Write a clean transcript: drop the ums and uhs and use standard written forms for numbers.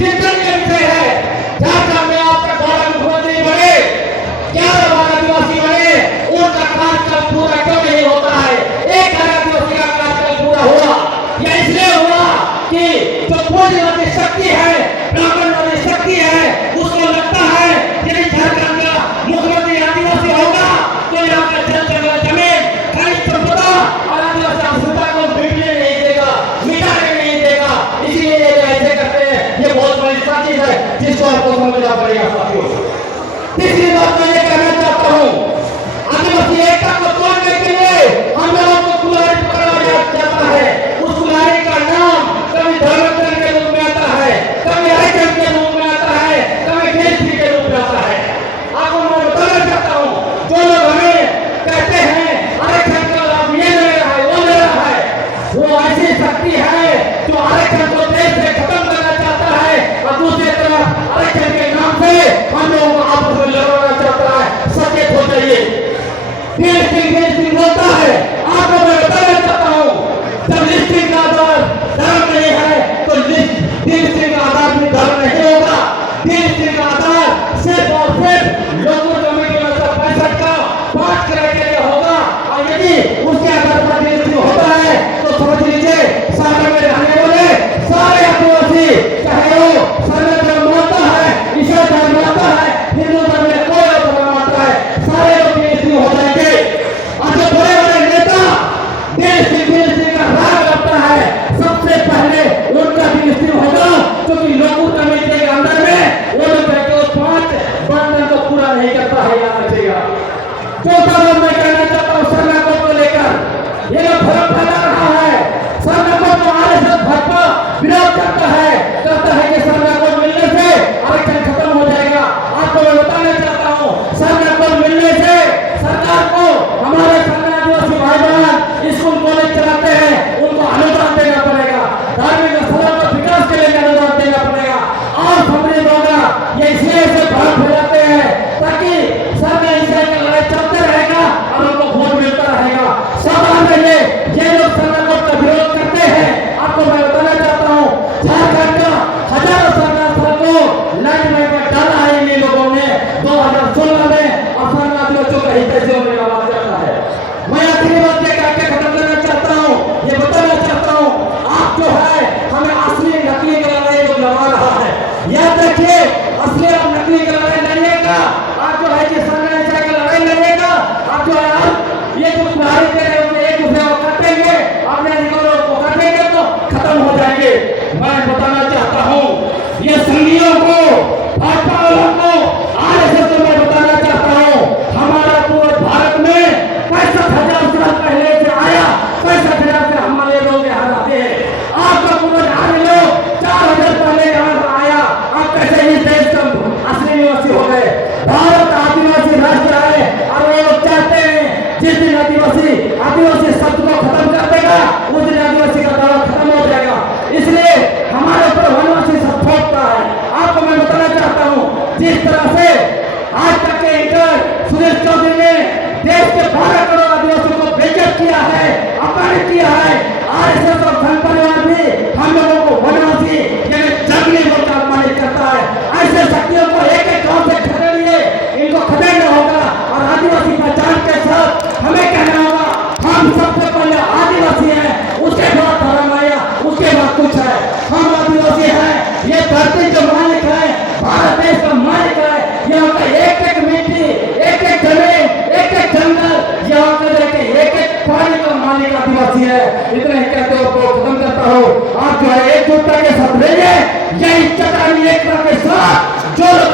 चिंतन का विषय है। झारखंड में आपका द्वारा मुख्यमंत्री बने, 11 बार आदिवासी बने, उनका कार्यकाल पूरा क्यों नहीं होता है? एक आदिवासी का कार्यकाल पूरा हुआ, यह इसलिए हुआ कि जो पूंजीवादी शक्ति है, ब्राह्मणवादी शक्ति है, उसको लगता है कि झारखंड का मुख्यमंत्री आदिवासी होगा तो यहाँ का जल जंगल जमीन खनिज संपदा और आदिवासी अस्मिता को मिटने नहीं देगा, मिटाने नहीं देगा। इसलिए ये ऐसे करते हैं। ये बहुत बड़ी साजिश है जिसको आपको समझना पड़ेगा साथियों। तीसरी बात मैं ये कहना चाहता हूँ, आदिवासी एकता को तोड़ने के लिए हम लोगों को कुल्हाड़ी पकड़ा जाता है। उस कुल्हाड़ी का नाम कभी धर्मचंद के रूप में आता है, कभी हरिचंद के रूप में आता है, कभी केसरी के रूप में आता है। आपको मैं बताना चाहता हूँ, जो लोग हमें कहते हैं आरक्षण का लाभ ये ले रहा है, वो ले रहा है, वो ऐसी शक्ति है जो आरक्षण को देश से खत्म करना चाहता है और दूसरी तरफ आरक्षण के नाम से हम लोगों को आपस में लड़ाना चाहता है। सचेत हो जाइए। लिस्टिंग होता है, आपको मैं बताना चाहता हूँ, जब लिस्टिंग का आधार धर्म नहीं है तो लिस्टिंग का आधार भी धर्म नहीं होगा। लिस्टिंग का आधार सिर्फ और सिर्फ लोगों कमेटी 1965 का पाठ करने के लिए होगा और यदि उसके आधार पर लिस्टिंग होता है तो समझ लीजिए सागर में रहने वाले सारे आदिवासी, चाहे वो सर्व धर्म मानता है, ईसाई धर्म मानता है, हिंदू धर्म में कोई धर्म मानता है, सारे लोग लिस्टिंग हो जाएंगे। और जो बड़े बड़े नेता देश का राग रखता है, सबसे पहले उनका भी लिस्टिंग होगा, क्योंकि लोगों कमेटी के अंदर में वो लोग 5 बंधन को पूरा नहीं करता है, याद रखिएगा। चौथा बात मैं कहना चाहता हूँ सरनाकोट को लेकर, ये लोग भ्रम फैला रहा है। सरनाकोट को आरएसएस भाजपा विरोध करता है, कहता है कि सरनाकोट मिलने से आरक्षण खत्म हो जाएगा। आपको मैं बताना चाहता हूँ, सरनाकोट मिलने से सरकार को हमारे आदिवासी भाई बहन स्कूल कॉलेज चलाते हैं, उनको अनुदान देना पड़ेगा, धार्मिक स्थलों का विकास के लिए अनुदान देना पड़ेगा और समृद्ध होगा। ये इसलिए से भ्रम फैलाते हैं ताकि सरकार ईसाई का लड़ाई चलते रहेगा और उनको वोट मिलता रहेगा। सावधान रहिए, ये लोग सरनाकोट का विरोध करते हैं। आपको मैं बताना चाहता हूँ, झारखंड का हजारों सरकार को लाइन में डाला है इन लोगों ने 2016 में और सरनाकोट का हित में आवाज करता है। मैं आखिरी बात ये कहकर खत्म करना चाहता हूँ, ये बताना चाहता हूँ, आप जो है हमें असली नकली का लड़ाई लोग लड़ा रहा है। याद रखिए, असली और नकली का लड़ाई लड़िएगा। आप जो है कि सरकार का लड़ाई लड़िएगा, आप जो है ये जो कुल्हाड़ी दे रहे होंगे एक दूसरे को काटेंगे, अपने अधिकारों को काटेंगे तो खत्म हो जाएंगे। मैं बताना चाहता हूँ ये संघियों को, भाजपा वालों को, आरएसएस को मैं बताना चाहता हूँ, हमारा पूरे भारत में 65,000 साल पहले से आया, 65,000 से हमारे लोग यहाँ रहते हैं। आपका पूरा आने लोग 4,000 पहले यहाँ आया, आप कैसे ही देश का असली निवासी हो गए। भारत आदिवासी राष्ट्र है और वो लोग चाहते हैं जिस दिन आदिवासी शब्द को खत्म कर देगा उस दिन आदिवासी का दावा खत्म हो जाएगा। इसलिए हमारे ऊपर वनवासी सब थोपता है। आपको मैं बताना चाहता हूँ, जिस तरह से आज तक के इंटर सुरेश चौधरी ने देश के 12 करोड़ आदिवासियों को बेइज्जत किया है, अपमानित किया है, आरएसएस और संघ परिवार भी हम लोगों को वनवासी यानी जंगली बोलकर अपमानित करता है। ऐसे शक्तियों को एक एक गांव से खदेड़िए, इनको खदेड़ना होगा और आदिवासी पहचान के साथ हमें कहना होगा हम सबसे पहले आदिवासी हैं, उसके बाद धर्म आया, उसके बाद कुछ है। हम आदिवासी हैं, ये धरती जो मालिक है, भारत देश का मालिक है, यहाँ का एक एक मिट्टी, एक एक जमीन, एक एक जंगल, यहाँ का एक एक पानी का मालिक आदिवासी है। इतने कहते हो को खत्म करता हो। आप जो है एकजुटता के साथ रहिए, यही चटानी एकता के साथ जो लोग